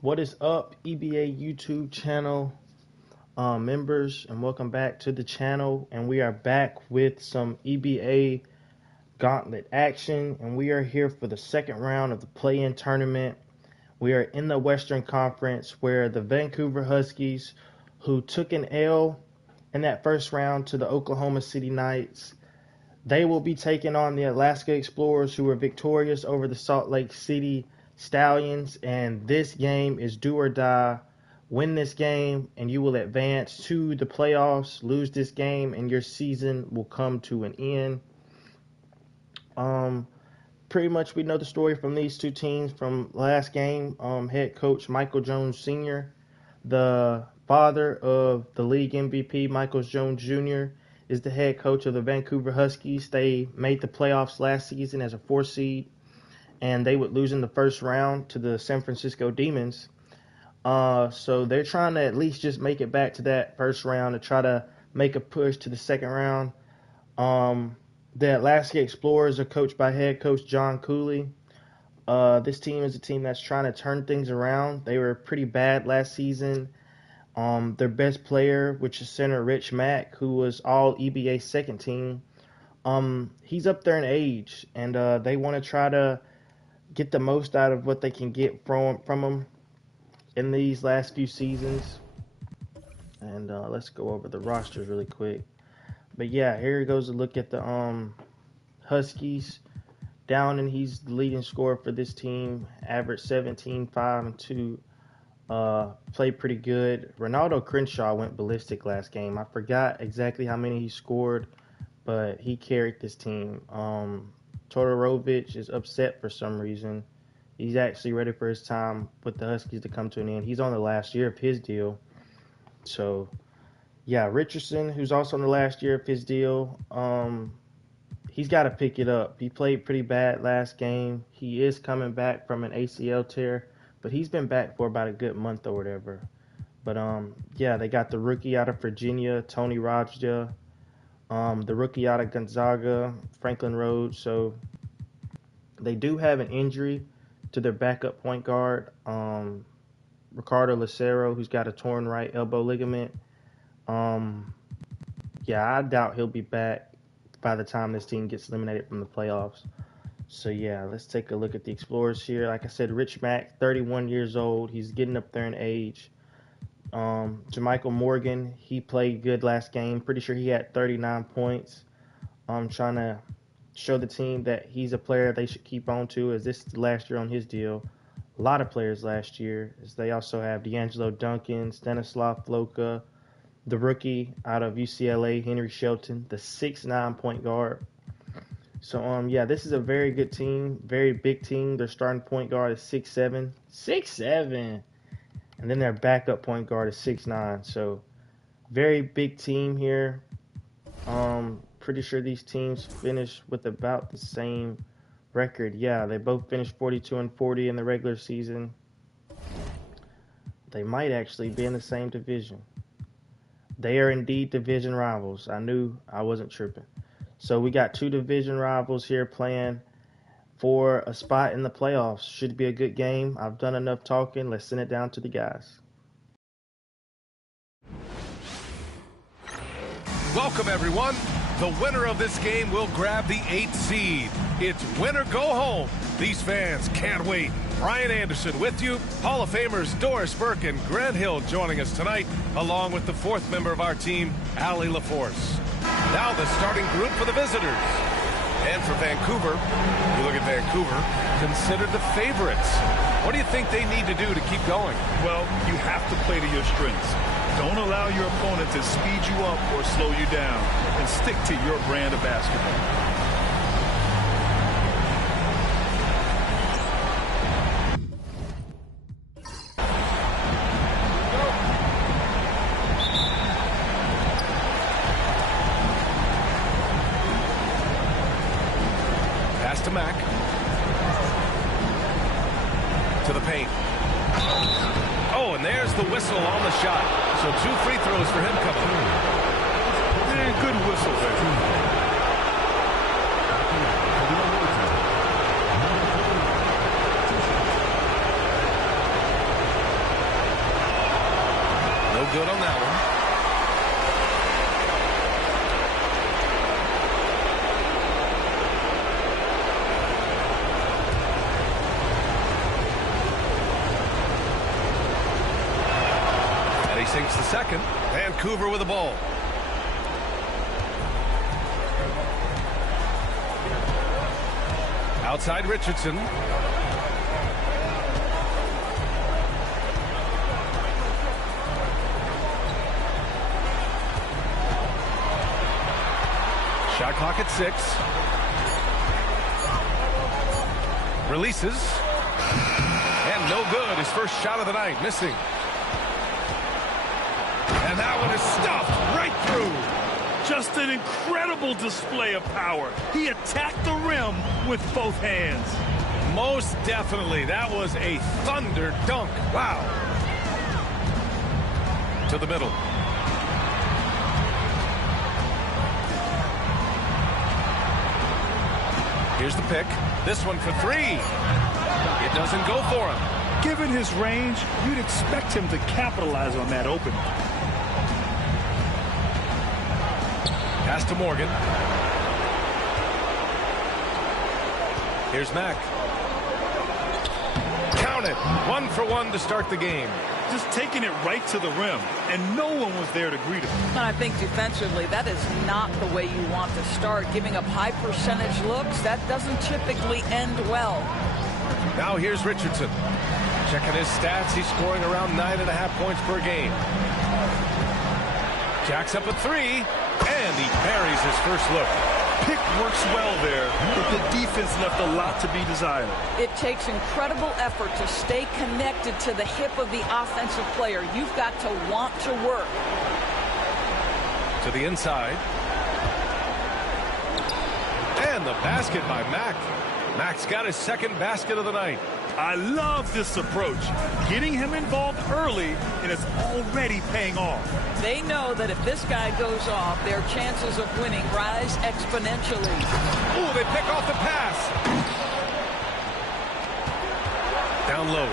What is up, EBA YouTube channel members, and welcome back to the channel. And we are back with some EBA gauntlet action, and we are here for the second round of the play-in tournament. We are in the Western Conference, where the Vancouver Huskies, who took an L in that first round to the Oklahoma City Knights, they will be taking on the Alaska Explorers, who were victorious over the Salt Lake City Stallions. And this game is do or die. Win this game and you will advance to the playoffs. Lose this game and your season will come to an end. Pretty much we know the story from these two teams from last game. Head coach Michael Jones Sr., the father of the league MVP Michael Jones Jr., is the head coach of the Vancouver Huskies. They made the playoffs last season as a 4 seed, and they would lose in the first round to the San Francisco Demons. So they're trying to at least just make it back to that first round to try to make a push to the second round. The Alaska Explorers are coached by head coach John Cooley. This team is a team that's trying to turn things around. They were pretty bad last season. Their best player, which is center Rich Mack, who was all EBA second team, he's up there in age, and they want to try to get the most out of what they can get from him in these last few seasons. And let's go over the rosters really quick. But yeah, here goes a look at the Huskies. Downing, he's the leading scorer for this team, averaged 17, 5, and 2. Played pretty good. Ronaldo Crenshaw went ballistic last game. I forgot exactly how many he scored, but he carried this team. Todorovic is upset for some reason. He's actually ready for his time with the Huskies to come to an end. He's on the last year of his deal. So, yeah, Richardson, who's also on the last year of his deal, he's got to pick it up. He played pretty bad last game. He is coming back from an ACL tear, but he's been back for about a good month or whatever. But, yeah, they got the rookie out of Virginia, Tony Rajda, the rookie out of Gonzaga, Franklin Rhodes. So they do have an injury to their backup point guard, Ricardo Lucero, who's got a torn right elbow ligament. Yeah, I doubt he'll be back by the time this team gets eliminated from the playoffs. So, yeah, let's take a look at the Explorers here. Like I said, Rich Mack, 31 years old. He's getting up there in age. Jermichael Morgan, he played good last game. Pretty sure he had 39 points. I'm trying to show the team that he's a player they should keep on to, as this is the last year on his deal. A lot of players last year, as they also have D'Angelo Duncan, Stanislav Floka, the rookie out of UCLA, Henry Shelton, the 6'9" point guard. So, yeah, this is a very good team, very big team. Their starting point guard is 6'7". 6'7"! And then their backup point guard is 6'9". So, very big team here. Pretty sure these teams finished with about the same record. Yeah, they both finished 42-40 in the regular season. They might actually be in the same division. They are indeed division rivals. I knew I wasn't tripping. So we got two division rivals here playing for a spot in the playoffs. Should be a good game. I've done enough talking. Let's send it down to the guys. Welcome, everyone. The winner of this game will grab the 8th seed. It's win or go home. These fans can't wait. Brian Anderson with you. Hall of Famers Doris Burke and Grant Hill joining us tonight, along with the 4th member of our team, Allie LaForce. Now the starting group for the visitors. And for Vancouver, you look at Vancouver, considered the favorites. What do you think they need to do to keep going? Well, you have to play to your strengths. Don't allow your opponent to speed you up or slow you down, and stick to your brand of basketball. Pass to Mack. To the paint. Oh, and there's the whistle on the shot. So 2 free throws for him coming. Good whistle there. good on that one. And he sinks the second. Vancouver with the ball. Outside Richardson. Shot clock at 6. Releases. And no good. His first shot of the night. Missing. And that one is stuffed right through. Just an incredible display of power. He attacked the rim with both hands. Most definitely. That was a thunder dunk. Wow. To the middle. Here's the pick. This one for 3. It doesn't go for him. Given his range, you'd expect him to capitalize on that opening. Pass to Morgan. Here's Mack. Count it. 1 for 1 to start the game. Just taking it right to the rim, and no one was there to greet him. And I think defensively, that is not the way you want to start. Giving up high percentage looks, that doesn't typically end well. Now here's Richardson. Checking his stats, he's scoring around 9.5 points per game. Jacks up a 3. And he parries his first look. Pick works well there, but the defense left a lot to be desired. It takes incredible effort to stay connected to the hip of the offensive player. You've got to want to work. To the inside. And the basket by Mack. Mack's got his second basket of the night. I love this approach. Getting him involved early, and it's already paying off. They know that if this guy goes off, their chances of winning rise exponentially. Ooh, they pick off the pass. Down low.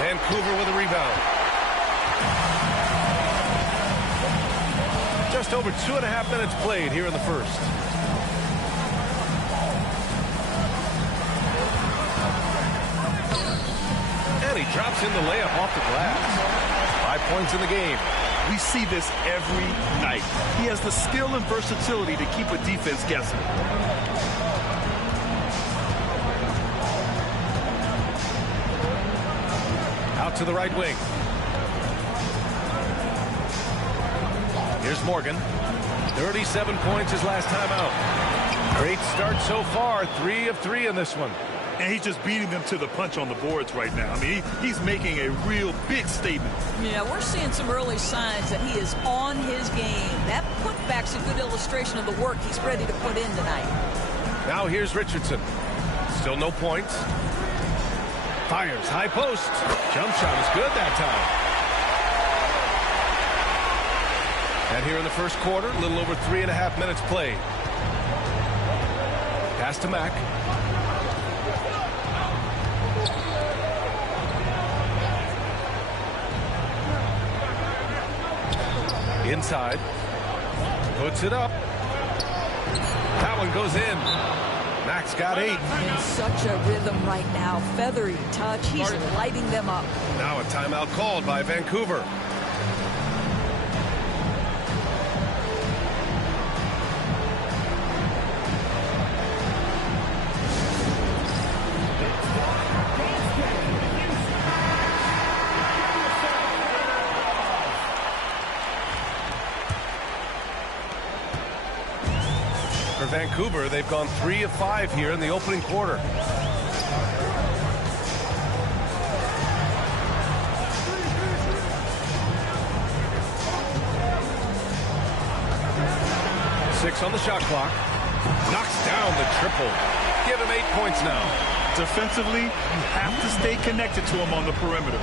Vancouver with a rebound. Just over 2.5 minutes played here in the first. He drops in the layup off the glass. 5 points in the game. We see this every night. He has the skill and versatility to keep a defense guessing. Out to the right wing. Here's Morgan. 37 points his last time out. Great start so far. 3 of 3 in this one. And he's just beating them to the punch on the boards right now. I mean, he's making a real big statement. Yeah, we're seeing some early signs that he is on his game. That putback's a good illustration of the work he's ready to put in tonight. Now here's Richardson. Still no points. Fires, high post. Jump shot is good that time. And here in the first quarter, a little over 3.5 minutes played. Pass to Mack. Inside. Puts it up. That one goes in. Mack's got 8. In such a rhythm right now. Feathery touch. He's lighting them up. Now a timeout called by Vancouver. For Vancouver, they've gone 3 of 5 here in the opening quarter. Six on the shot clock. Knocks down the triple. Give him 8 points now. Defensively, you have to stay connected to him on the perimeter.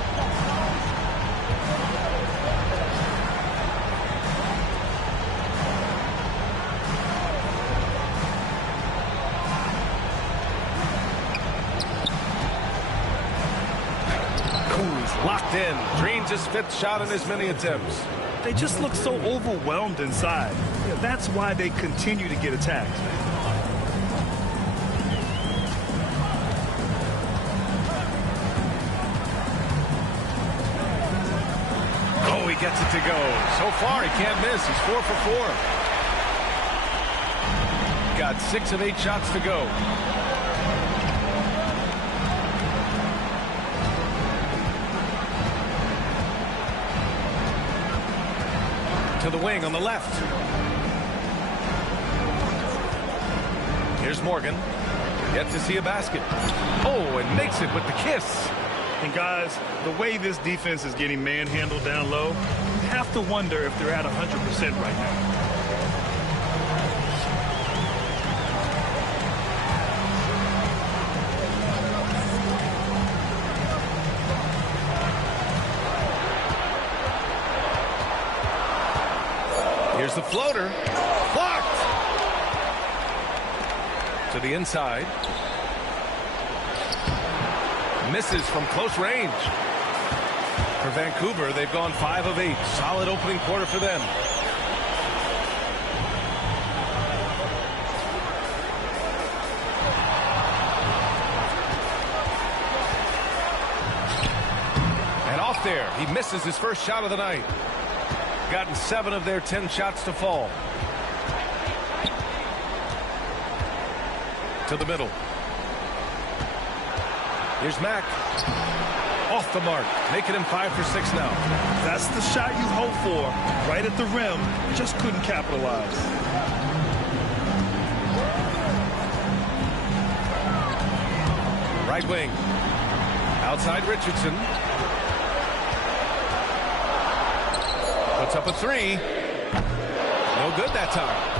Locked in. Drains his 5th shot in as many attempts. They just look so overwhelmed inside. Yeah, that's why they continue to get attacked. Oh, he gets it to go. So far, he can't miss. He's 4 for 4. Got 6 of 8 shots to go. To the wing on the left. Here's Morgan. Yet to see a basket. Oh, and makes it with the kiss. And guys, the way this defense is getting manhandled down low, you have to wonder if they're at 100% right now. Here's the floater. Blocked! To the inside. Misses from close range. For Vancouver, they've gone 5 of 8. Solid opening quarter for them. And off there, he misses his first shot of the night. Gotten 7 of their 10 shots to fall. To the middle. Here's Mack. Off the mark. Making him 5 for 6 now. That's the shot you hope for. Right at the rim. Just couldn't capitalize. Right wing. Outside Richardson. Puts up a 3. No good that time.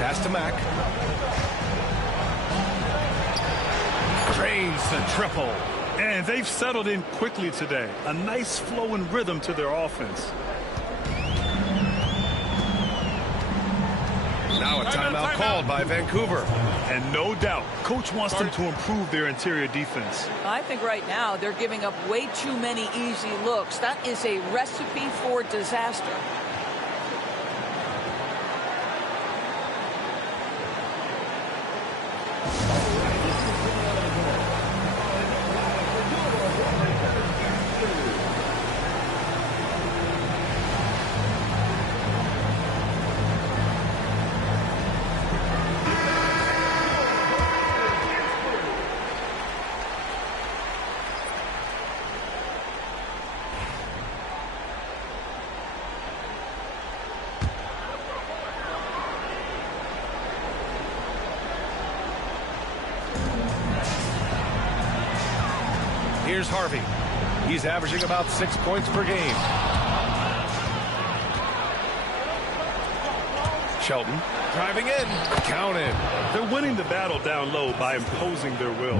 Pass to Mack. Drains the triple. And they've settled in quickly today. A nice flow and rhythm to their offense. Now a timeout called by Vancouver. And no doubt, coach wants them to improve their interior defense. I think right now they're giving up way too many easy looks. That is a recipe for disaster. Here's Harvey. He's averaging about 6 points per game. Shelton driving in. Counted. They're winning the battle down low by imposing their will.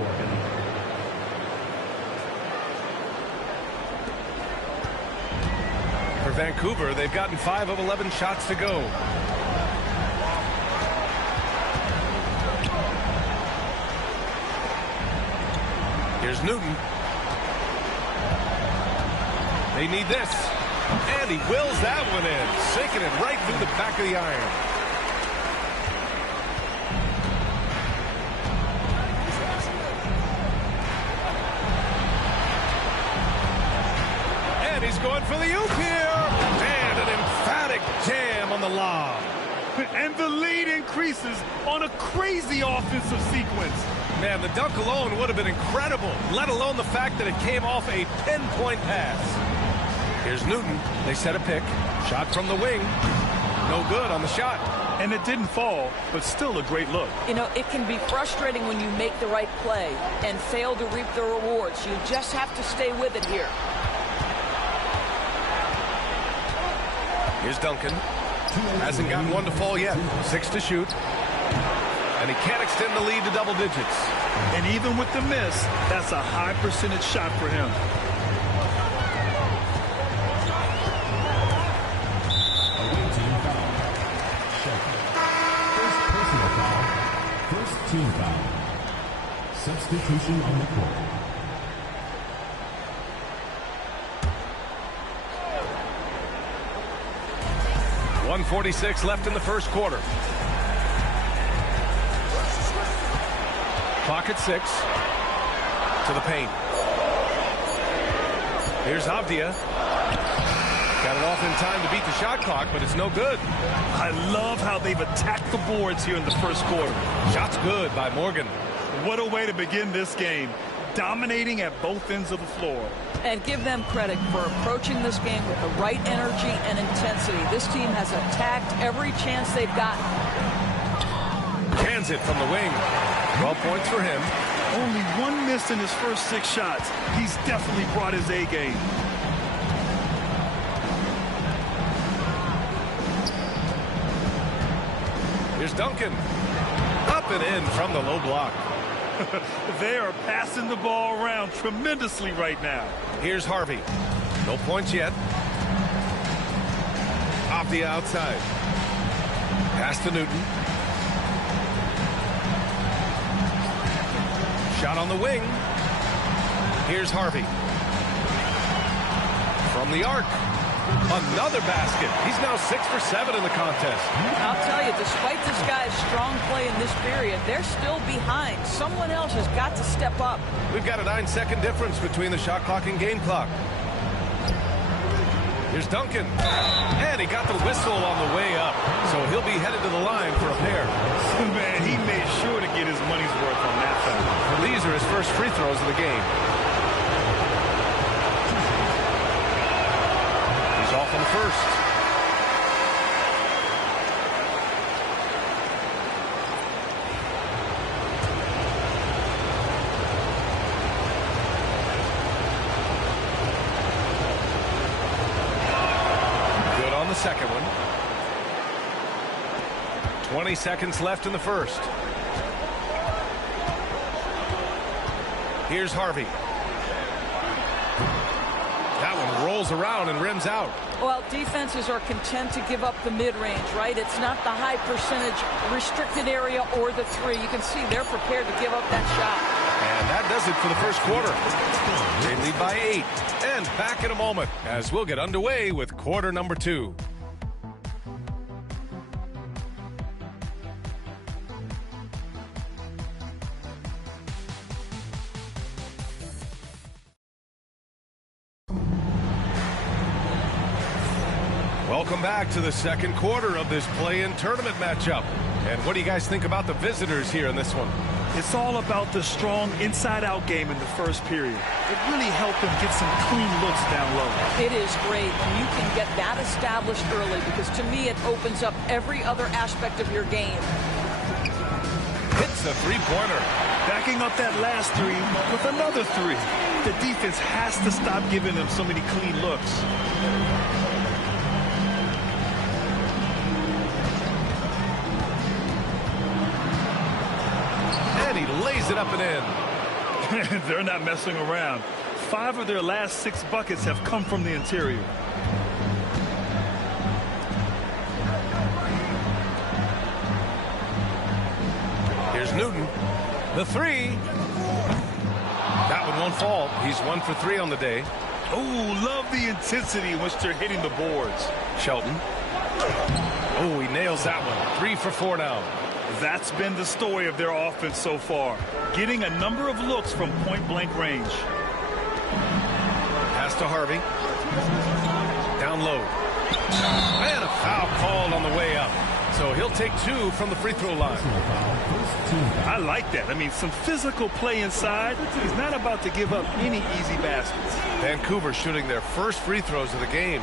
For Vancouver, they've gotten 5 of 11 shots to go. Here's Newton. They need this. And he wills that one in. Sinking it right through the back of the iron. And he's going for the oop here. And an emphatic jam on the lob. And the lead increases on a crazy offensive sequence. Man, the dunk alone would have been incredible, let alone the fact that it came off a pinpoint pass. Here's Newton. They set a pick. Shot from the wing. No good on the shot. And it didn't fall, but still a great look. You know, it can be frustrating when you make the right play and fail to reap the rewards. You just have to stay with it here. Here's Duncan. Hasn't gotten one to fall yet. 6 to shoot. And he can't extend the lead to double digits. And even with the miss, that's a high percentage shot for him. Attention on the court. 1:46 left in the first quarter. Clock at 6. To the paint. Here's Avdia. Got it off in time to beat the shot clock, but it's no good. I love how they've attacked the boards here in the first quarter. Shot's good by Morgan. What a way to begin this game. Dominating at both ends of the floor. And give them credit for approaching this game with the right energy and intensity. This team has attacked every chance they've gotten. Cans it from the wing. 12 points for him. Only one miss in his first 6 shots. He's definitely brought his A game. Here's Duncan. Up and in from the low block. They are passing the ball around tremendously right now. Here's Harvey. No points yet. Off the outside. Pass to Newton. Shot on the wing. Here's Harvey. From the arc. Another basket. He's now 6 for 7 in the contest. I'll tell you, despite this guy's strong play in this period, they're still behind. Someone else has got to step up. We've got a 9-second difference between the shot clock and game clock. Here's Duncan. And he got the whistle on the way up. So he'll be headed to the line for a pair. Man, he made sure to get his money's worth on that foul. These are his first free throws of the game. He's off on the first. Good on the second one. 20 seconds left in the first. Here's Harvey. That one rolls around and rims out. Well, defenses are content to give up the mid-range, right? It's not the high percentage restricted area or the 3. You can see they're prepared to give up that shot. And that does it for the first quarter. They lead by 8. And back in a moment as we'll get underway with quarter number 2. Welcome back to the second quarter of this play-in tournament matchup. And what do you guys think about the visitors here in this one? It's all about the strong inside-out game in the first period. It really helped them get some clean looks down low. It is great when you can get that established early, because to me it opens up every other aspect of your game. Hits a three-pointer. Backing up that last 3 with another 3. The defense has to stop giving them so many clean looks. And he lays it up and in. They're not messing around. 5 of their last 6 buckets have come from the interior. Here's Newton. The 3. That one won't fall. He's 1 for 3 on the day. Oh, love the intensity in which they're hitting the boards. Shelton. Oh, he nails that one. 3 for 4 now. That's been the story of their offense so far. Getting a number of looks from point-blank range. Pass to Harvey. Down low. And a foul called on the way up. So he'll take 2 from the free throw line. I like that. I mean, some physical play inside. He's not about to give up any easy baskets. Vancouver shooting their first free throws of the game.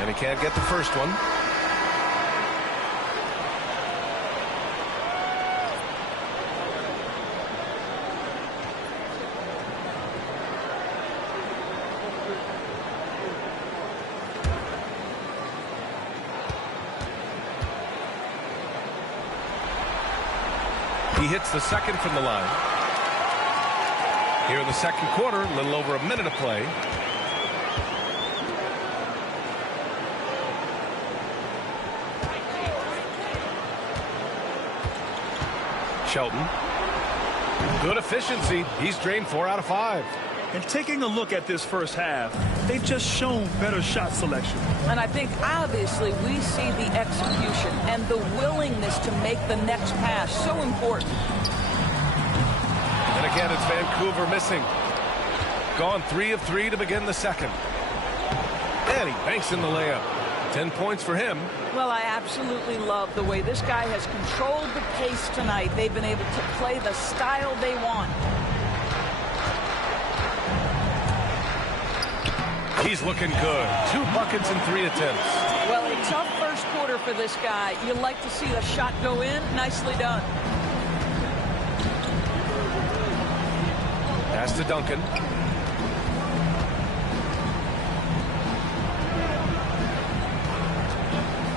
And he can't get the first one. He hits the second from the line. Here in the second quarter, a little over a minute of play. Shelton. Good efficiency. He's drained 4 out of 5. And taking a look at this first half, they've just shown better shot selection. And I think obviously we see the execution and the willingness to make the next pass so important. And again, it's Vancouver missing. Gone 3 of 3 to begin the second. And he banks in the layup. 10 points for him. Well, I absolutely love the way this guy has controlled the pace tonight. They've been able to play the style they want. He's looking good. 2 buckets and 3 attempts. Well, a tough first quarter for this guy. You like to see the shot go in. Nicely done. Pass to Duncan.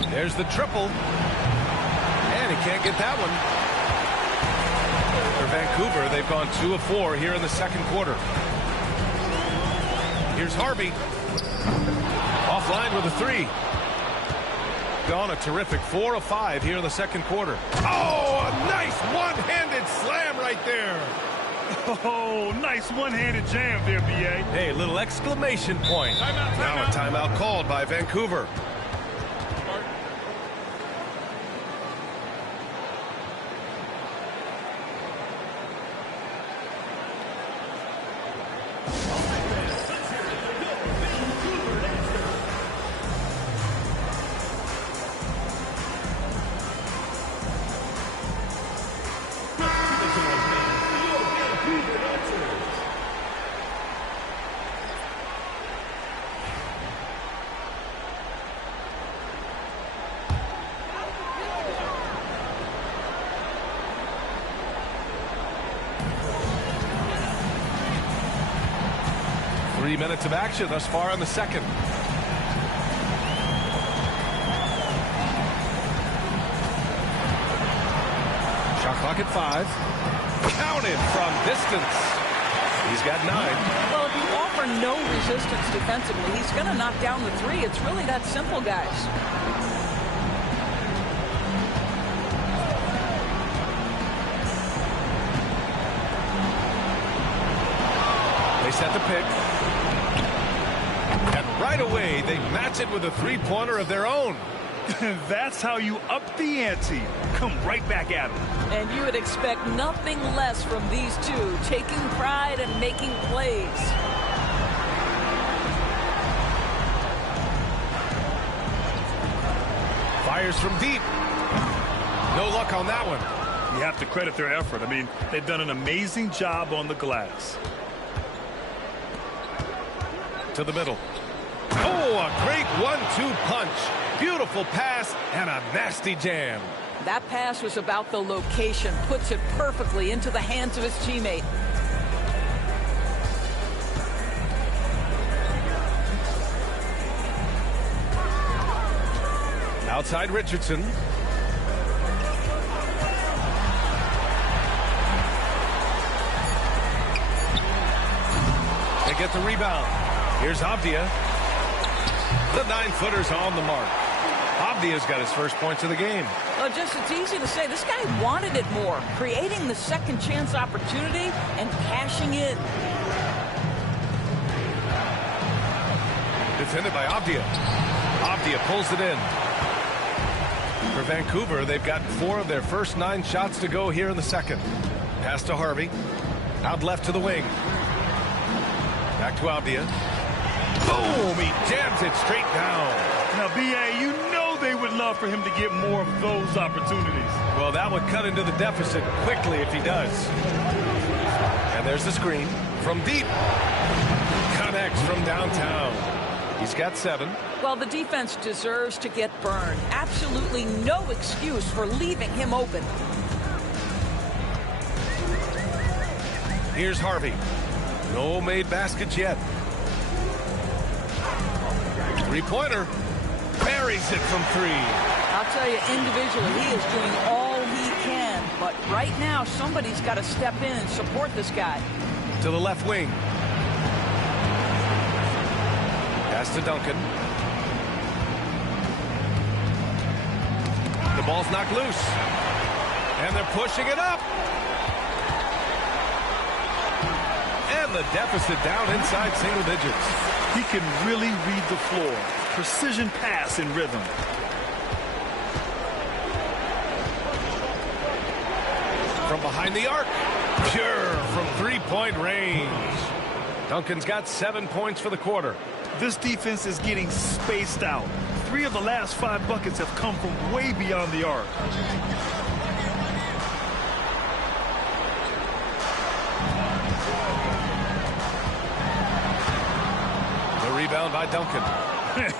There's the triple. And he can't get that one. For Vancouver, they've gone 2 of 4 here in the second quarter. Here's Harvey. Offline with a 3. Gone a terrific 4 of 5 here in the second quarter. Oh, a nice one-handed slam right there. Oh, nice one-handed jam there, BA. Hey, little exclamation point. Timeout, timeout. Now a timeout called by Vancouver. Minutes of action thus far in the second. Shot clock at 5. Counted from distance. He's got 9. Well, if you offer no resistance defensively, he's going to knock down the 3. It's really that simple, guys. They set the pick. And right away, they match it with a 3-pointer of their own. That's how you up the ante. Come right back at them. And you would expect nothing less from these two, taking pride and making plays. Fires from deep. No luck on that one. You have to credit their effort. I mean, they've done an amazing job on the glass. To the middle. Oh, a great 1-2 punch. Beautiful pass and a nasty jam. That pass was about the location. Puts it perfectly into the hands of his teammate. Outside Richardson. They get the rebound. Here's Avdia. The 9-footer's on the mark. Avdia's got his first points of the game. Well, just it's easy to say. This guy wanted it more. Creating the second chance opportunity and cashing in. Defended by Avdia. Avdia pulls it in. For Vancouver, they've got 4 of their first 9 shots to go here in the second. Pass to Harvey. Out left to the wing. Back to Avdia. Boom! He jams it straight down. Now, BA, you know they would love for him to get more of those opportunities. Well, that would cut into the deficit quickly if he does. And there's the screen from deep. Connects from downtown. He's got 7. Well, the defense deserves to get burned. Absolutely no excuse for leaving him open. Here's Harvey. No made baskets yet. 3-pointer. Buries it from 3. I'll tell you, individually, he is doing all he can, but Right now, somebody's got to step in and support this guy. To the left wing. Pass to Duncan. The ball's knocked loose. And they're pushing it up. And the deficit down inside single digits. He can really read the floor. Precision pass in rhythm. From behind the arc. Pure from three-point range. Duncan's got 7 points for the quarter. This defense is getting spaced out. 3 of the last 5 buckets have come from way beyond the arc. The rebound by Duncan.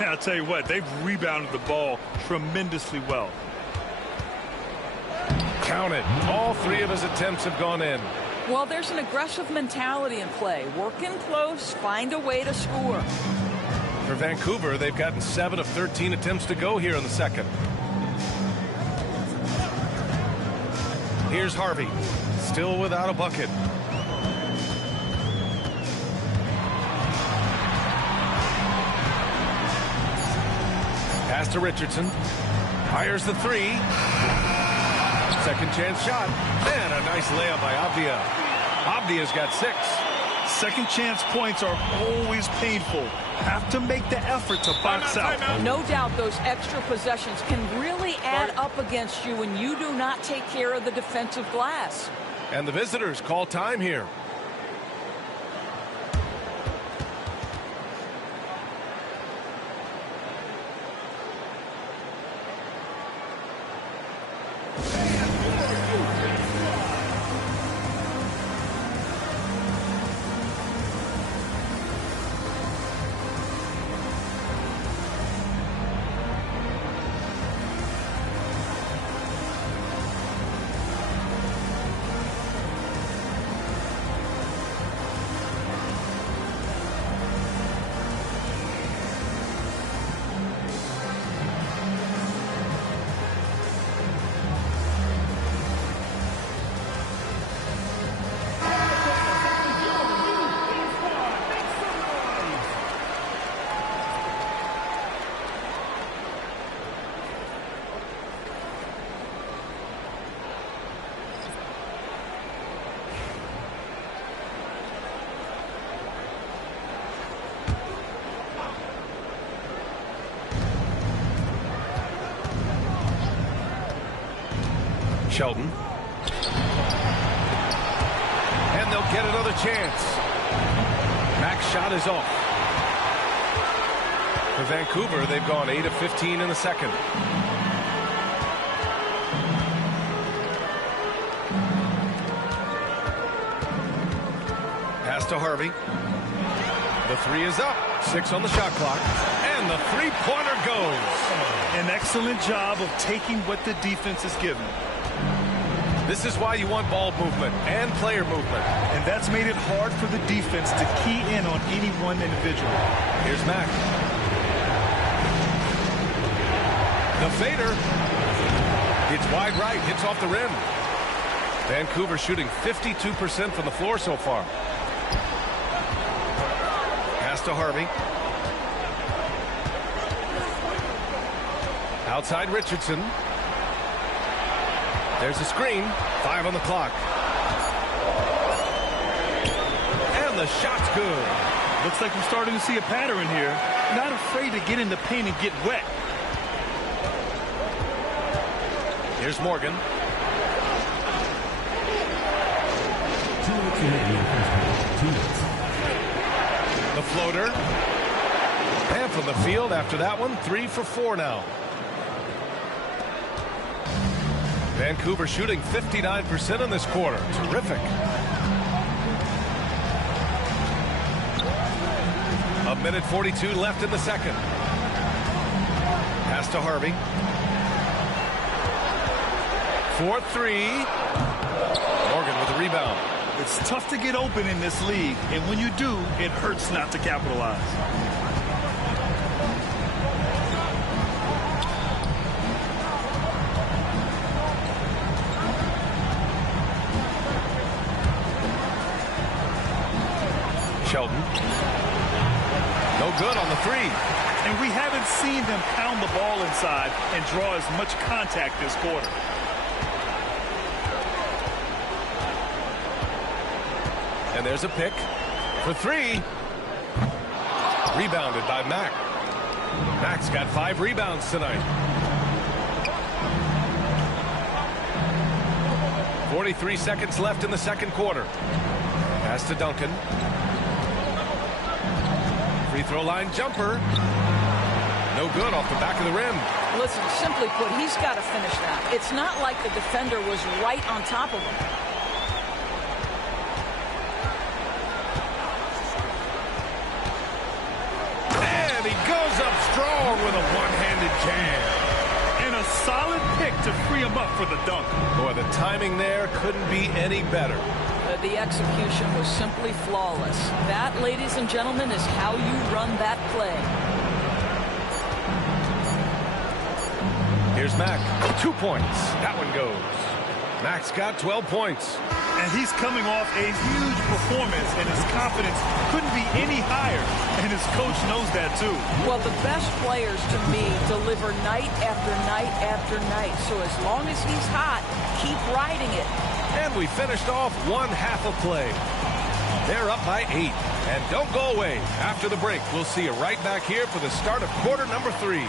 I'll tell you what, they've rebounded the ball tremendously well. Count it. All 3 of his attempts have gone in. Well, there's an aggressive mentality in play. Work in close, find a way to score. For Vancouver, they've gotten 7 of 13 attempts to go here in the second. Here's Harvey. Still without a bucket. Pass to Richardson. Fires the 3. Second chance shot. And a nice layup by Avdia. Avdia's got 6. Second chance points are always painful. Have to make the effort to box out. No doubt those extra possessions can really add up against you when you do not take care of the defensive glass. And the visitors call time here. Shelton. And they'll get another chance. Max shot is off. For Vancouver, they've gone 8 of 15 in the second. Pass to Harvey. The 3 is up. 6 on the shot clock. And the three-pointer goes. An excellent job of taking what the defense is given. This is why you want ball movement and player movement. And that's made it hard for the defense to key in on any one individual. Here's Mack. The fader. It's wide right, hits off the rim. Vancouver shooting 52% from the floor so far. Pass to Harvey. Outside Richardson. There's a screen. 5 on the clock. And the shot's good. Looks like we're starting to see a pattern here. Not afraid to get in the paint and get wet. Here's Morgan. The floater. And from the field after that one, 3 for 4 now. Vancouver shooting 59% in this quarter. Terrific. A minute 42 left in the second. Pass to Harvey. 4-3. Morgan with the rebound. It's tough to get open in this league, and when you do, it hurts not to capitalize. Shelton. No good on the three. And we haven't seen them pound the ball inside and draw as much contact this quarter. And there's a pick for three. Rebounded by Mack. Mack's got 5 rebounds tonight. 43 seconds left in the second quarter. Pass to Duncan. Free throw line jumper. No good off the back of the rim. Listen, simply put, he's got to finish that. It's not like the defender was right on top of him. And he goes up strong with a one-handed jam. And a solid pick to free him up for the dunk. Boy, the timing there couldn't be any better. The execution was simply flawless. That, ladies and gentlemen, is how you run that play. Here's Mack. 2 points. That one goes. Mack's got 12 points. And he's coming off a huge performance, and his confidence couldn't be any higher. And his coach knows that, too. Well, the best players, to me, deliver night after night after night. So as long as he's hot, keep riding it. And we finished off one half of play. They're up by 8. And don't go away. After the break, we'll see you right back here for the start of quarter number 3.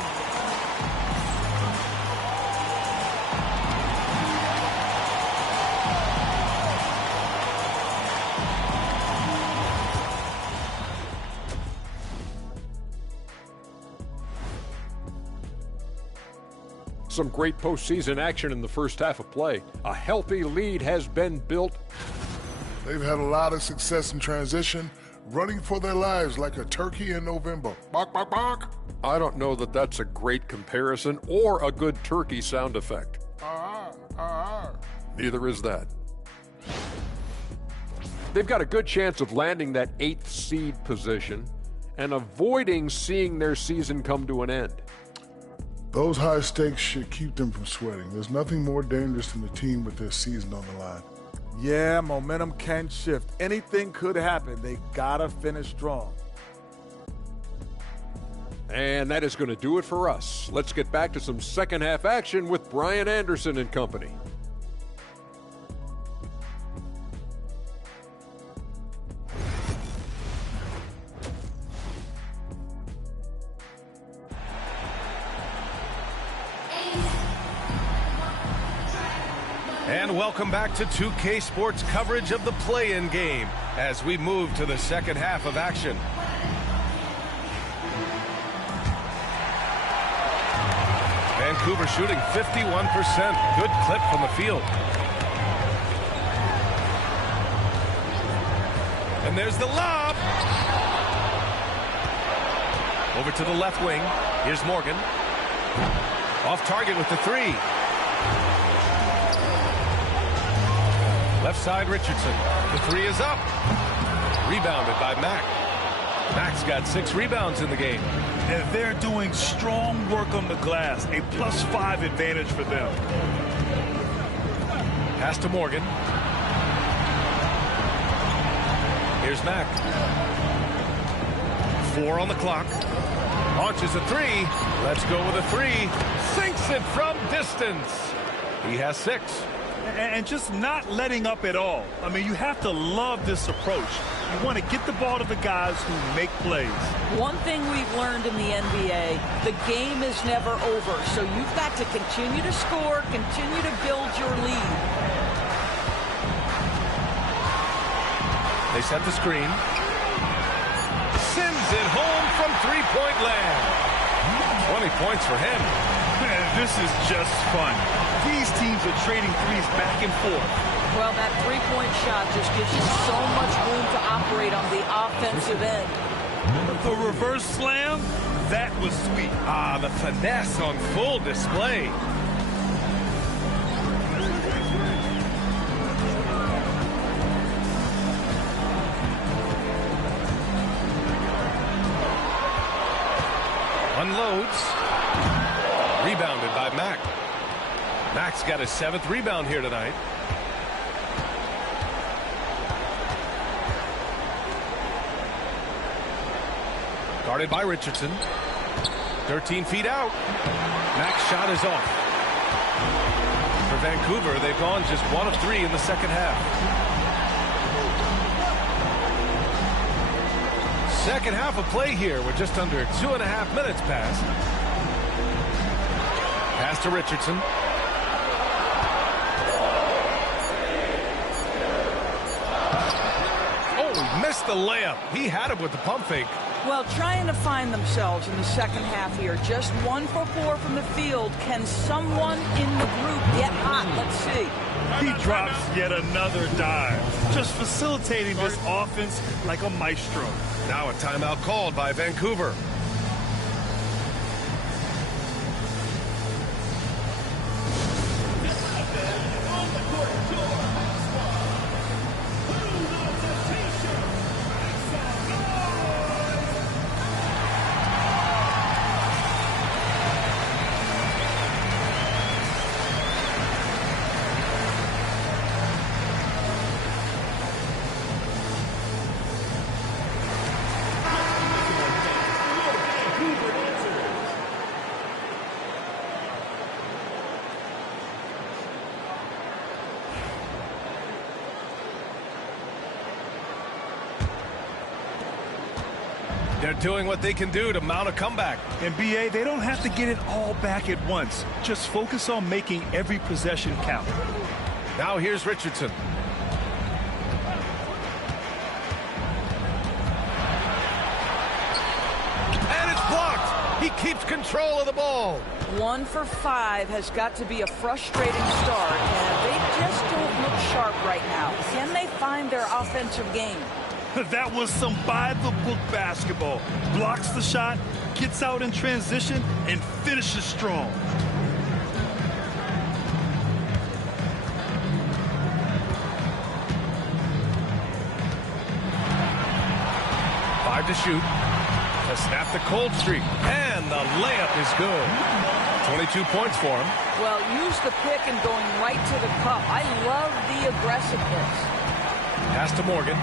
Some great postseason action in the first half of play. A healthy lead has been built. They've had a lot of success in transition, running for their lives like a turkey in November. Bark, bark, bark. I don't know that that's a great comparison or a good turkey sound effect. Neither is that. They've got a good chance of landing that 8th seed position and avoiding seeing their season come to an end. Those high stakes should keep them from sweating. There's nothing more dangerous than a team with their season on the line. Yeah, momentum can shift. Anything could happen. They gotta finish strong. And that is going to do it for us. Let's get back to some second half action with Brian Anderson and company. And welcome back to 2K Sports coverage of the play-in game as we move to the second half of action. Vancouver shooting 51%. Good clip from the field. And there's the lob. Over to the left wing. Here's Morgan. Off target with the 3. Left side, Richardson. The 3 is up. Rebounded by Mack. Mack's got 6 rebounds in the game. And they're doing strong work on the glass. A +5 advantage for them. Pass to Morgan. Here's Mack. 4 on the clock. Launches a 3. Let's go with a 3. Sinks it from distance. He has 6. And just not letting up at all. I mean, you have to love this approach. You want to get the ball to the guys who make plays. One thing we've learned in the NBA, the game is never over. So you've got to continue to score, continue to build your lead. They set the screen. Sends it home from three-point land. 20 points for him. Man, this is just fun. These teams are trading threes back and forth. Well, that three-point shot just gives you so much room to operate on the offensive end. The reverse slam, that was sweet. Ah, the finesse on full display. Unloads. Rebounded by Mack. Mack's got his 7th rebound here tonight. Guarded by Richardson. 13 feet out. Mack's shot is off. For Vancouver, they've gone just 1 of 3 in the second half. Second half of play here. We're just under 2.5 minutes past. Pass to Richardson. Oh, missed the layup. He had it with the pump fake. Well, trying to find themselves in the second half here. Just 1 for 4 from the field. Can someone in the group get hot? Let's see. He drops yet another dive, just facilitating this offense like a maestro. Now a timeout called by Vancouver. They're doing what they can do to mount a comeback. In BA, they don't have to get it all back at once. Just focus on making every possession count. Now here's Richardson. And it's blocked. He keeps control of the ball. 1 for 5 has got to be a frustrating start, and they just don't look sharp right now. Can they find their offensive game? That was some by-the-book basketball. Blocks the shot, gets out in transition, and finishes strong. Five to shoot. To snap the cold streak. And the layup is good. 22 points for him. Well, use the pick and going right to the cup. I love the aggressiveness. Pass to Morgan.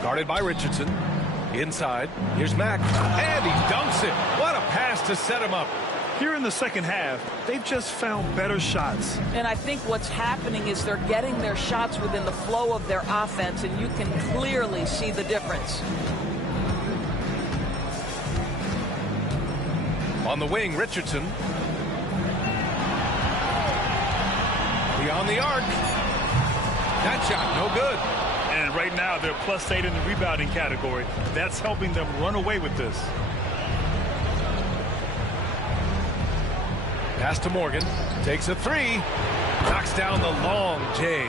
Guarded by Richardson. Inside. Here's Mack. And he dunks it. What a pass to set him up. Here in the second half, they've just found better shots. And I think what's happening is they're getting their shots within the flow of their offense, and you can clearly see the difference. On the wing, Richardson. Beyond the arc. That shot, no good. And right now, they're +8 in the rebounding category. That's helping them run away with this. Pass to Morgan. Takes a three. Knocks down the long J.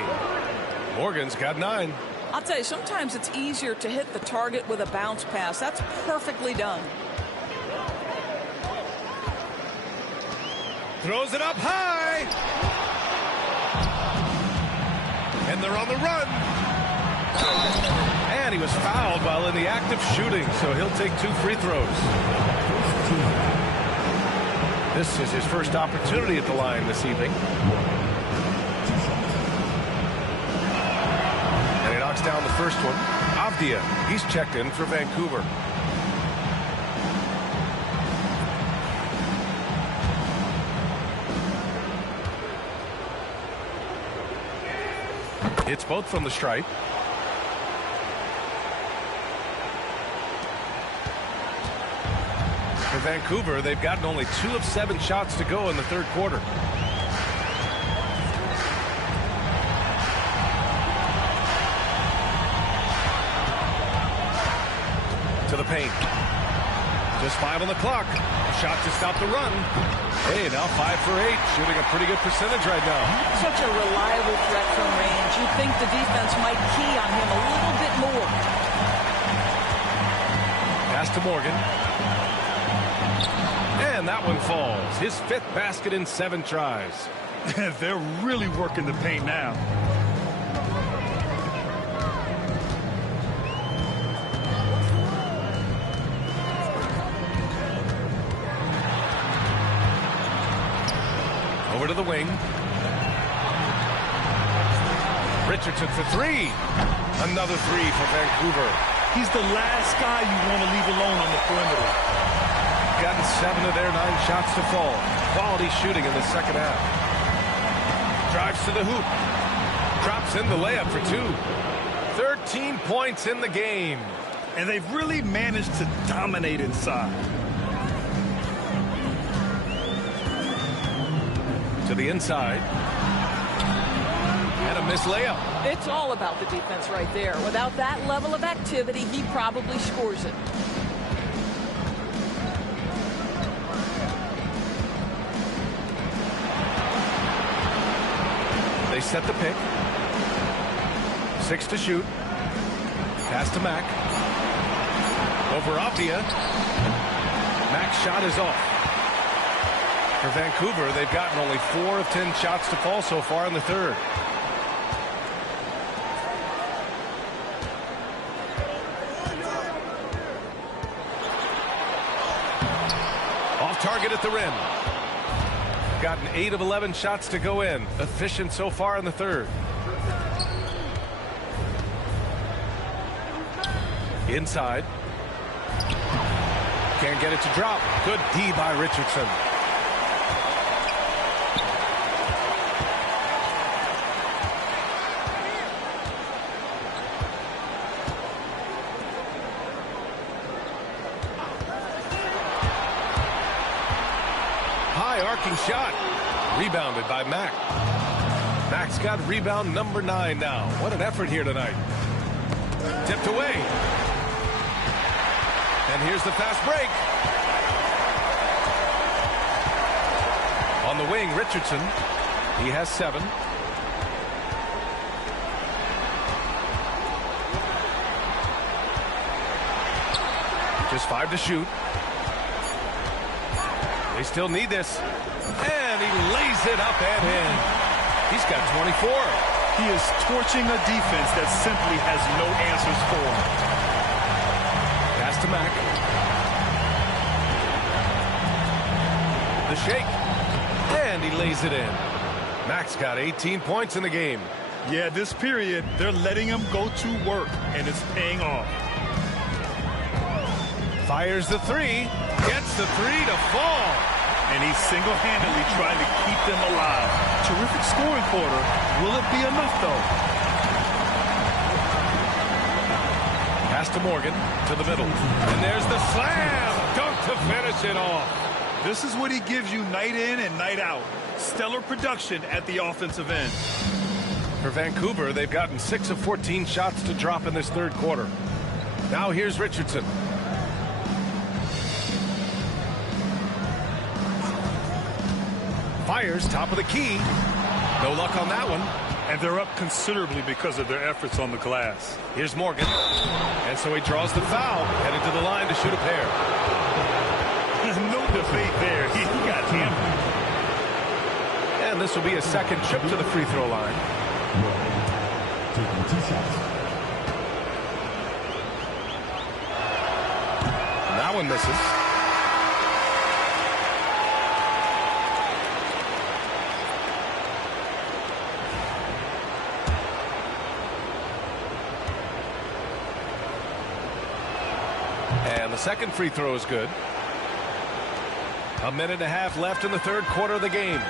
Morgan's got 9. I'll tell you, sometimes it's easier to hit the target with a bounce pass. That's perfectly done. Throws it up high. And they're on the run. And he was fouled while in the act of shooting, so he'll take 2 free throws. This is his first opportunity at the line this evening. And he knocks down the first one. Avdia, he's checked in for Vancouver. It's both from the stripe. For Vancouver, they've gotten only 2 of 7 shots to go in the third quarter. To the paint. Just 5 on the clock. A shot to stop the run. Hey, now 5 for 8, shooting a pretty good percentage right now. Such a reliable threat from range. You'd think the defense might key on him a little bit more. Pass to Morgan. And that one falls. His 5th basket in 7 tries. They're really working the paint now. Over to the wing. Richardson for three. Another three for Vancouver. He's the last guy you want to leave alone on the perimeter. Gotten 7 of their 9 shots to fall. Quality shooting in the second half. Drives to the hoop. Drops in the layup for 2. 13 points in the game. And they've really managed to dominate inside. To the inside. And a missed layup. It's all about the defense right there. Without that level of activity, he probably scores it. They set the pick. 6 to shoot. Pass to Mack. Over Avdia. Mack's shot is off. For Vancouver, they've gotten only 4 of 10 shots to fall so far in the third. Off target at the rim. Gotten 8 of 11 shots to go in. Efficient so far in the third. Inside. Can't get it to drop. Good D by Richardson. High arcing shot. Rebounded by Mack. Mack's got rebound number 9 now. What an effort here tonight. Tipped away. And here's the fast break. On the wing, Richardson. He has 7. Just 5 to shoot. They still need this. And he lays it up and in. He's got 24. He is torching a defense that simply has no answers for him. Pass to Mack. The shake. And he lays it in. Mack's got 18 points in the game. Yeah, this period, they're letting him go to work, and it's paying off. Fires the 3. Gets the 3 to fall. And he's single-handedly trying to keep them alive. Terrific scoring quarter. Will it be enough, though? Pass to Morgan, to the middle. And there's the slam. Dunk to finish it off. This is what he gives you night in and night out. Stellar production at the offensive end. For Vancouver, they've gotten 6 of 14 shots to drop in this third quarter. Now here's Richardson. Fires, top of the key. No luck on that one. And they're up considerably because of their efforts on the glass. Here's Morgan. And so he draws the foul, headed to the line to shoot a pair. No debate there. He got hammered. And this will be a second trip to the free throw line. Taking 2 shots. That one misses. And the second free throw is good. 1.5 minutes left in the third quarter of the game.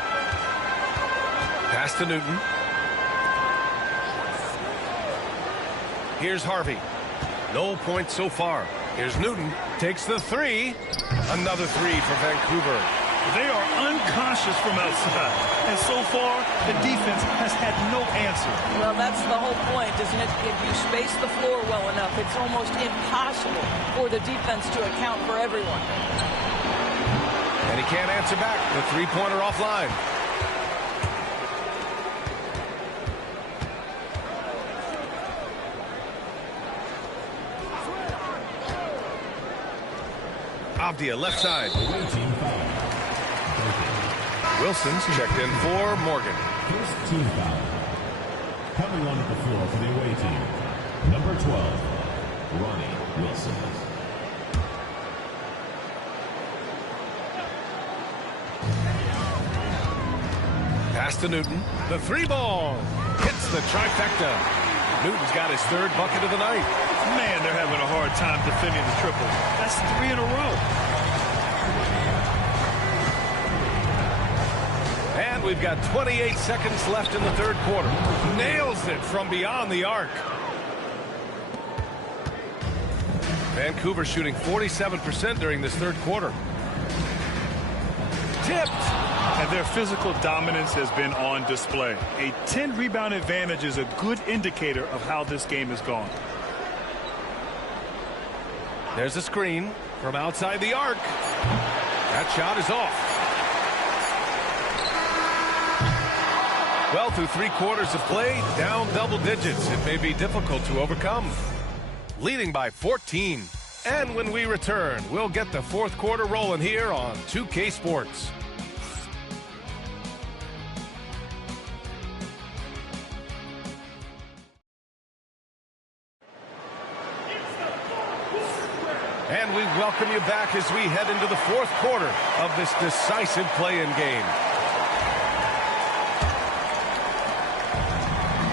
Pass to Newton. Here's Harvey. No points so far. Here's Newton. Takes the 3. Another 3 for Vancouver. They are unconscious from outside. And so far, the defense has had no answer. Well, that's the whole point, isn't it? If you space the floor well enough, it's almost impossible for the defense to account for everyone. And he can't answer back. The three-pointer offline. Avdia, left side. Wilson's checked in for Morgan. First team foul. Coming onto the floor for the away team, number 12, Ronnie Wilson. Pass to Newton. The 3 ball. hits the trifecta. Newton's got his third bucket of the night. Man, they're having a hard time defending the triple. That's 3 in a row. And we've got 28 seconds left in the third quarter. Nails it from beyond the arc. Vancouver shooting 47% during this third quarter. Tipped. And their physical dominance has been on display. A 10-rebound advantage is a good indicator of how this game has gone. There's a screen from outside the arc. That shot is off. Well, through 3 quarters of play, down double digits. It may be difficult to overcome. Leading by 14. And when we return, we'll get the fourth quarter rolling here on 2K Sports. And we welcome you back as we head into the fourth quarter of this decisive play-in game.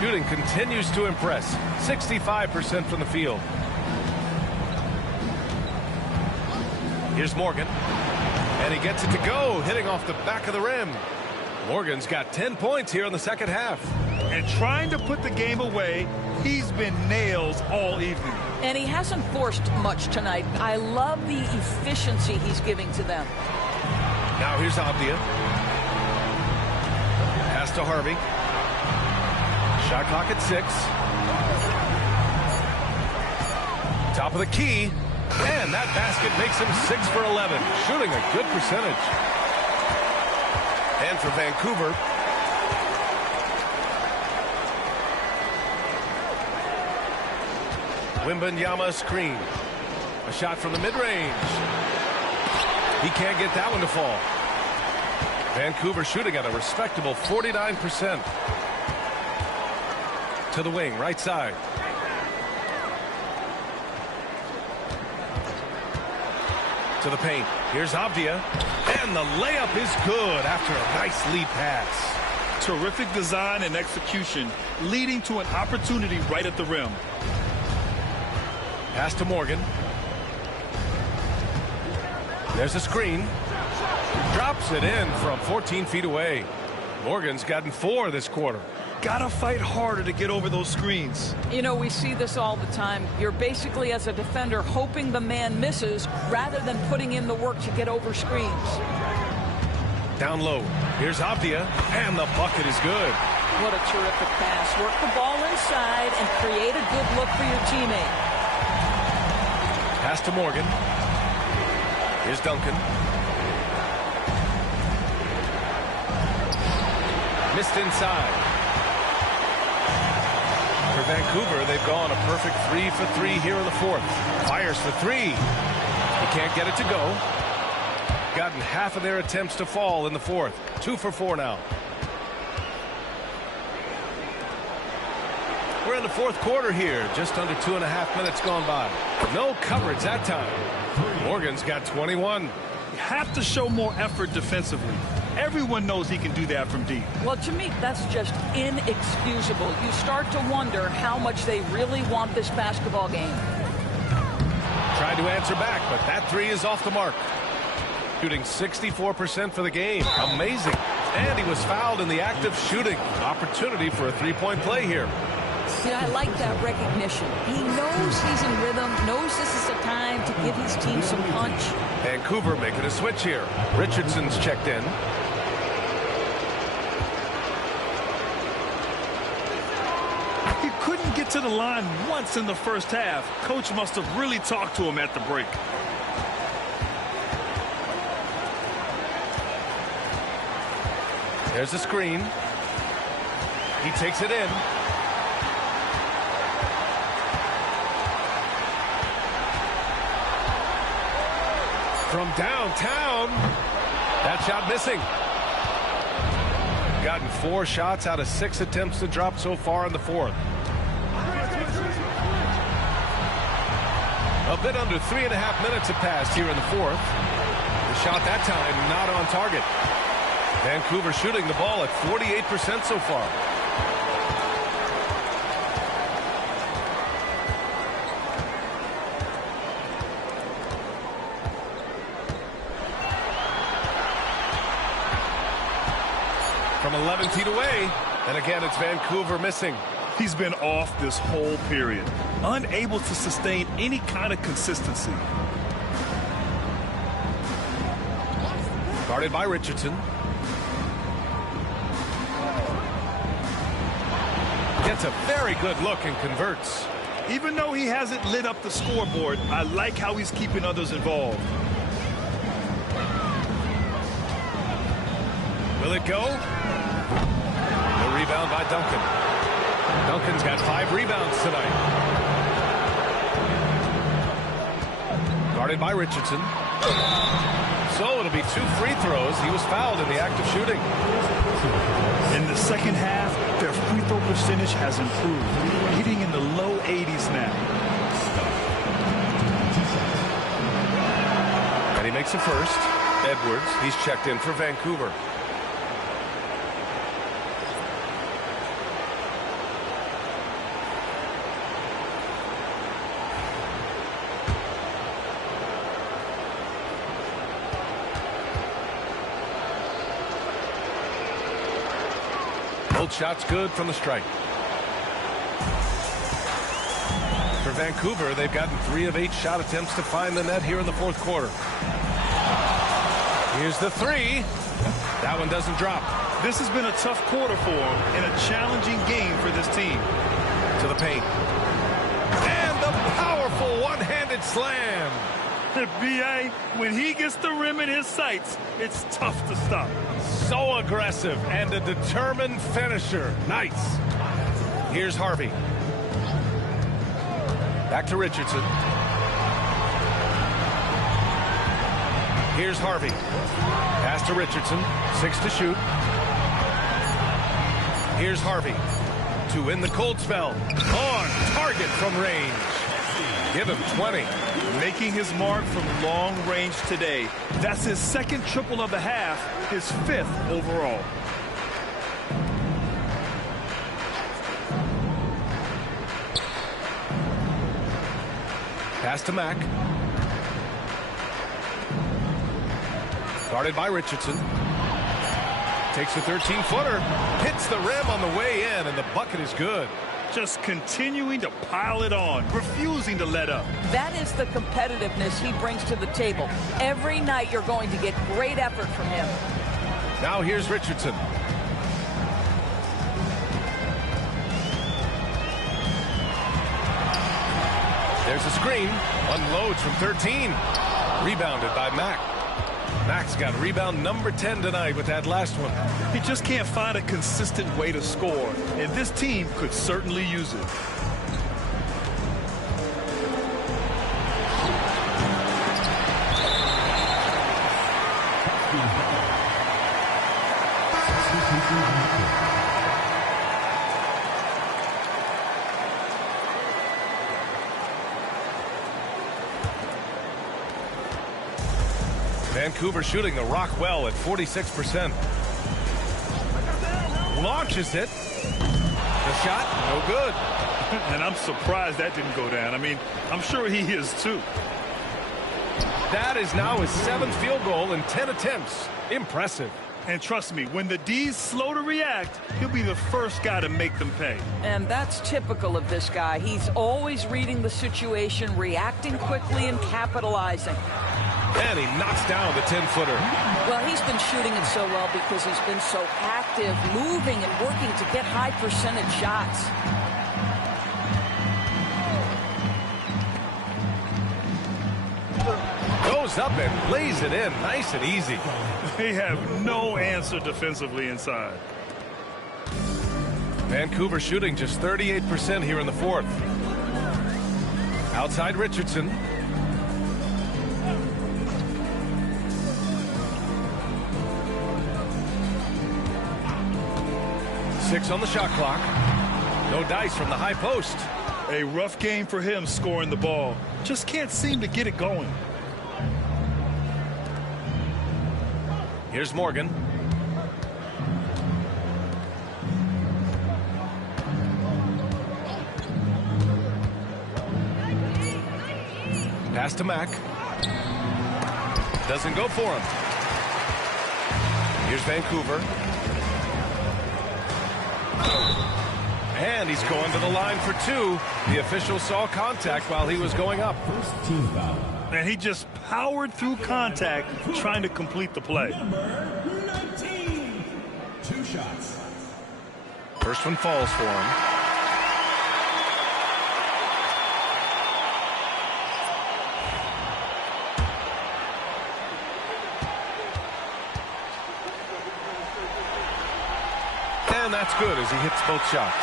Shooting continues to impress. 65% from the field. Here's Morgan. And he gets it to go, hitting off the back of the rim. Morgan's got 10 points here in the second half. And trying to put the game away, he's been nails all evening. And he hasn't forced much tonight. I love the efficiency he's giving to them. Now here's Abdia. Pass to Harvey. Shot clock at 6. Top of the key. And that basket makes him 6 for 11. Shooting a good percentage. And for Vancouver, Wembanyama screen. A shot from the mid-range. He can't get that one to fall. Vancouver shooting at a respectable 49%. To the wing, right side. To the paint. Here's Abdia. And the layup is good after a nice lead pass. Terrific design and execution, leading to an opportunity right at the rim. Pass to Morgan. There's a screen. Drops it in from 14 feet away. Morgan's gotten 4 this quarter. Gotta fight harder to get over those screens. You know, we see this all the time. You're basically, as a defender, hoping the man misses rather than putting in the work to get over screens. Down low. Here's Abdia, and the bucket is good. What a terrific pass. Work the ball inside and create a good look for your teammate. Pass to Morgan. Here's Duncan. Missed inside. For Vancouver, they've gone a perfect 3 for 3 here in the fourth. Fires for 3. He can't get it to go. Gotten half of their attempts to fall in the fourth. 2 for 4 now. We're in the fourth quarter here. Just under 2.5 minutes gone by. No coverage that time. Morgan's got 21. You have to show more effort defensively. Everyone knows he can do that from deep. Well, to me, that's just inexcusable. You start to wonder how much they really want this basketball game. Tried to answer back, but that 3 is off the mark. Shooting 64% for the game. Amazing. And he was fouled in the act of shooting. Opportunity for a 3-point play here. Yeah, I like that recognition. He knows he's in rhythm, knows this is the time to give his team some punch. Vancouver making a switch here. Richardson's checked in. He couldn't get to the line once in the first half. Coach must have really talked to him at the break. There's a screen. He takes it in. From downtown. That shot missing. Gotten 4 shots out of 6 attempts to drop so far in the fourth. A bit under 3.5 minutes have passed here in the fourth. The shot that time not on target. Vancouver shooting the ball at 48% so far. from 11 feet away. And again, it's Vancouver missing. He's been off this whole period, unable to sustain any kind of consistency. Guarded by Richardson. Gets a very good look and converts. Even though he hasn't lit up the scoreboard, I like how he's keeping others involved. Will it go? The rebound by Duncan. Duncan's got 5 rebounds tonight. Guarded by Richardson. So it'll be 2 free throws. He was fouled in the act of shooting. In the second half, their free throw percentage has improved, hitting in the low 80s now. And he makes a first. Edwards, he's checked in for Vancouver. Both shots good from the stripe. For Vancouver, they've gotten 3 of 8 shot attempts to find the net here in the fourth quarter. Here's the 3. That one doesn't drop. This has been a tough quarter for him and a challenging game for this team. To the paint. And the powerful one-handed slam. BA, when he gets the rim in his sights, it's tough to stop. So aggressive and a determined finisher. Nice. Here's Harvey. Back to Richardson. Here's Harvey. Pass to Richardson. 6 to shoot. Here's Harvey to win the cold spell. On target from range. Give him 20. Making his mark from long range today. That's his 2nd triple of the half, his 5th overall. Pass to Mack. Guarded by Richardson. Takes a 13-footer. Hits the rim on the way in, and the bucket is good. Just continuing to pile it on, refusing to let up. That is the competitiveness he brings to the table. Every night you're going to get great effort from him. Now here's Richardson. There's a screen. Unloads from 13. Rebounded by Mack. Mack's got rebound number 10 tonight with that last one. He just can't find a consistent way to score, and this team could certainly use it. Vancouver shooting the rock well at 46%. Launches it. The shot, no good. And I'm surprised that didn't go down. I mean, I'm sure he is too. That is now his 7th field goal in 10 attempts. Impressive. And trust me, when the D's slow to react, he'll be the first guy to make them pay. And that's typical of this guy. He's always reading the situation, reacting quickly, and capitalizing. And he knocks down the 10-footer. Well, he's been shooting it so well because he's been so active, moving and working to get high percentage shots. Goes up and lays it in nice and easy. They have no answer defensively inside. Vancouver shooting just 38% here in the fourth. Outside Richardson. Six on the shot clock. No dice from the high post. A rough game for him scoring the ball. Just can't seem to get it going. Here's Morgan. Pass to Mack. Doesn't go for him. Here's Vancouver. And he's going to the line for two. The official saw contact while he was going up. First team foul. And he just powered through contact trying to complete the play. Number 19. 2 shots. First one falls for him. And that's good as he hits both shots.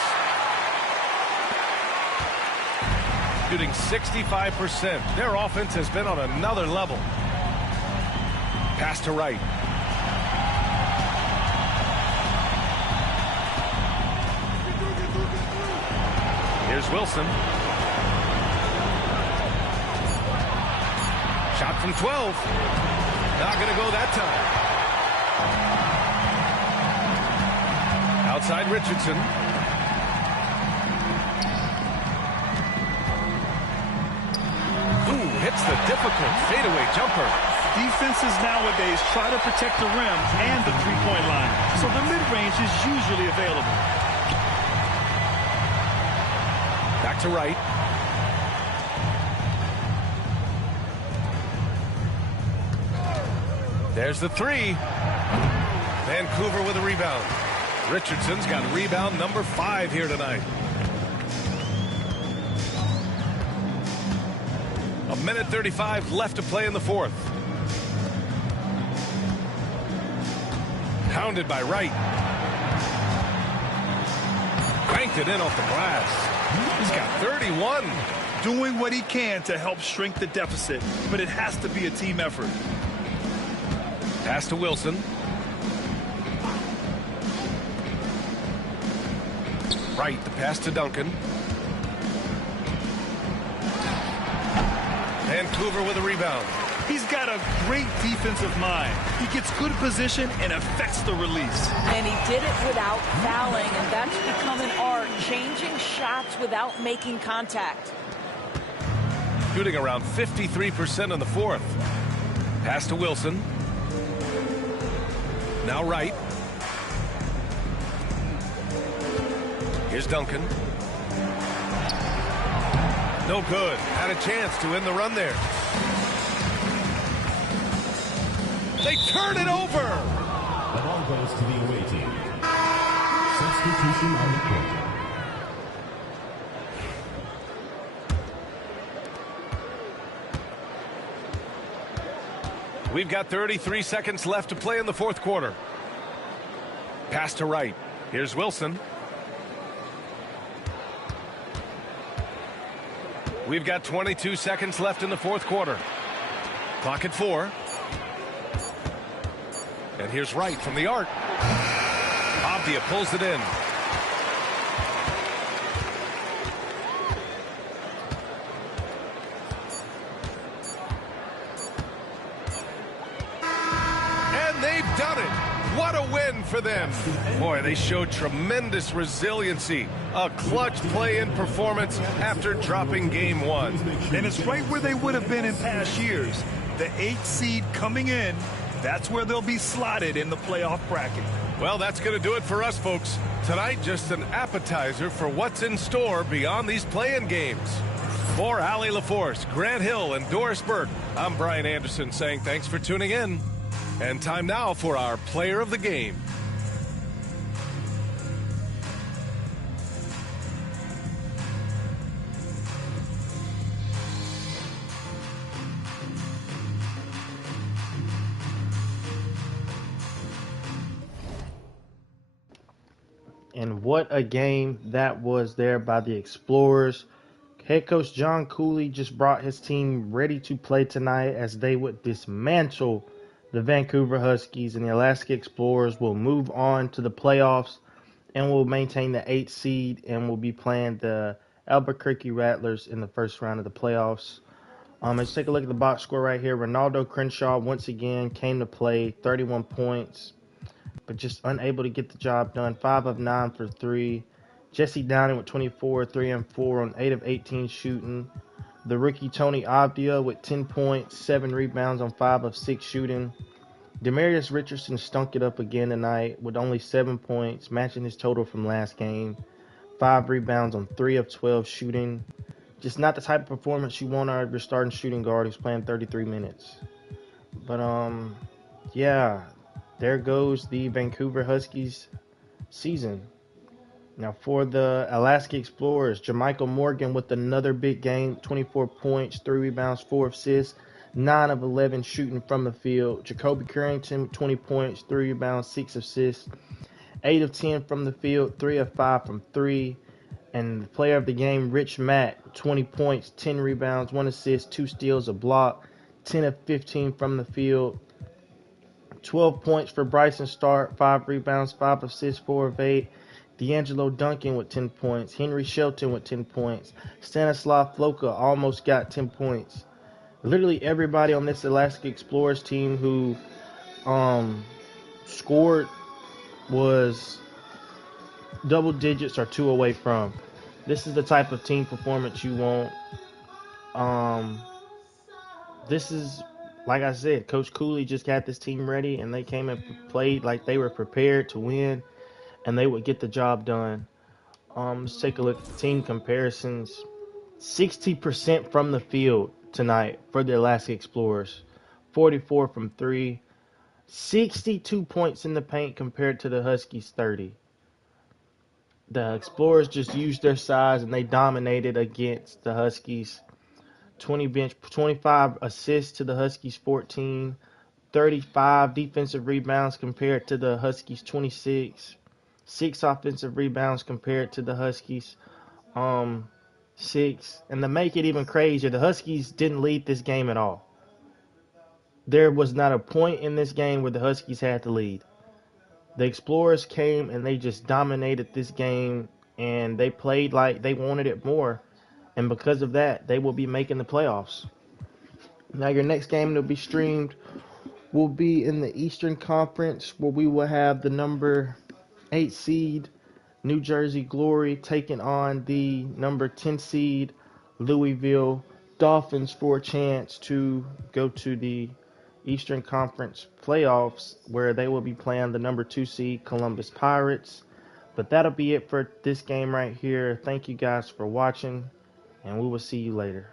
Shooting 65%. Their offense has been on another level. Pass to Wright. Here's Wilson. Shot from 12. Not going to go that time. Outside Richardson. Ooh, hits the difficult fadeaway jumper. Defenses nowadays try to protect the rim and the three-point line, so the mid-range is usually available. Back to Wright. There's the three. Vancouver with a rebound. Richardson's got rebound number 5 here tonight. A minute 35 left to play in the fourth. Pounded by Wright. Cranked it in off the glass. He's got 31. Doing what he can to help shrink the deficit, but it has to be a team effort. Pass to Wilson. Wright, the pass to Duncan. Vancouver with a rebound. He's got a great defensive mind. He gets good position and affects the release. And he did it without fouling, and that's become an art, changing shots without making contact. Shooting around 53% in the fourth. Pass to Wilson. Now Wright. Here's Duncan. No good. Had a chance to end the run there. They turn it over. The ball goes to the away team. Substitution on the court. We've got 33 seconds left to play in the fourth quarter. Pass to Wright. Here's Wilson. We've got 22 seconds left in the fourth quarter. Clock at 4. And here's Wright from the arc. Avdia pulls it in. And they've done it. What a win for them. Boy, they showed tremendous resiliency. A clutch play-in performance after dropping game 1. And it's right where they would have been in past years. The 8th seed coming in, that's where they'll be slotted in the playoff bracket. Well, that's going to do it for us, folks. Tonight, just an appetizer for what's in store beyond these play-in games. For Allie LaForce, Grant Hill, and Doris Burke, I'm Brian Anderson saying thanks for tuning in. And time now for our player of the game. And what a game that was there by the Explorers. Head coach John Cooley just brought his team ready to play tonight as they would dismantle the Vancouver Huskies, and the Alaska Explorers will move on to the playoffs and will maintain the 8th seed and will be playing the Albuquerque Rattlers in the first round of the playoffs. Let's take a look at the box score right here. Ronaldo Crenshaw once again came to play, 31 points, but just unable to get the job done. 5 of 9 for 3. Jesse Downing with 24, 3 and 4 on 8 of 18 shooting. The rookie Tony Avdia with 10 points, 7 rebounds on 5 of 6 shooting. Demarius Richardson stunk it up again tonight with only 7 points, matching his total from last game. 5 rebounds on 3 of 12 shooting. Just not the type of performance you want out of your starting shooting guard who's playing 33 minutes. But, yeah, there goes the Vancouver Huskies season. Now for the Alaska Explorers, Jermichael Morgan with another big game, 24 points, 3 rebounds, 4 assists, 9 of 11 shooting from the field. Jacoby Carrington, 20 points, 3 rebounds, 6 assists, 8 of 10 from the field, 3 of 5 from 3. And the player of the game, Rich Mack, 20 points, 10 rebounds, 1 assist, 2 steals, a block, 10 of 15 from the field. 12 points for Bryson Stark, 5 rebounds, 5 assists, 4 of 8. D'Angelo Duncan with 10 points. Henry Shelton with 10 points. Stanislav Floka almost got 10 points. Literally everybody on this Alaska Explorers team who scored was double digits or 2 away from. This is the type of team performance you want. This is, like I said, Coach Cooley just got this team ready, and they came and played like they were prepared to win, and they would get the job done. Let's take a look at the team comparisons. 60% from the field tonight for the Alaska Explorers. 44 from 3. 62 points in the paint compared to the Huskies' 30. The Explorers just used their size and they dominated against the Huskies. 25 assists to the Huskies' 14. 35 defensive rebounds compared to the Huskies' 26. 6 offensive rebounds compared to the Huskies' 6. And to make it even crazier, the Huskies didn't lead this game at all. There was not a point in this game where the Huskies had to lead. The Explorers came and they just dominated this game, and they played like they wanted it more. And because of that, they will be making the playoffs. Now your next game that will be streamed will be in the Eastern Conference, where we will have the number 8 seed New Jersey Glory taking on the number 10 seed Louisville Dolphins for a chance to go to the Eastern Conference playoffs, where they will be playing the number 2 seed Columbus Pirates. But that'll be it for this game right here. Thank you guys for watching, and we will see you later.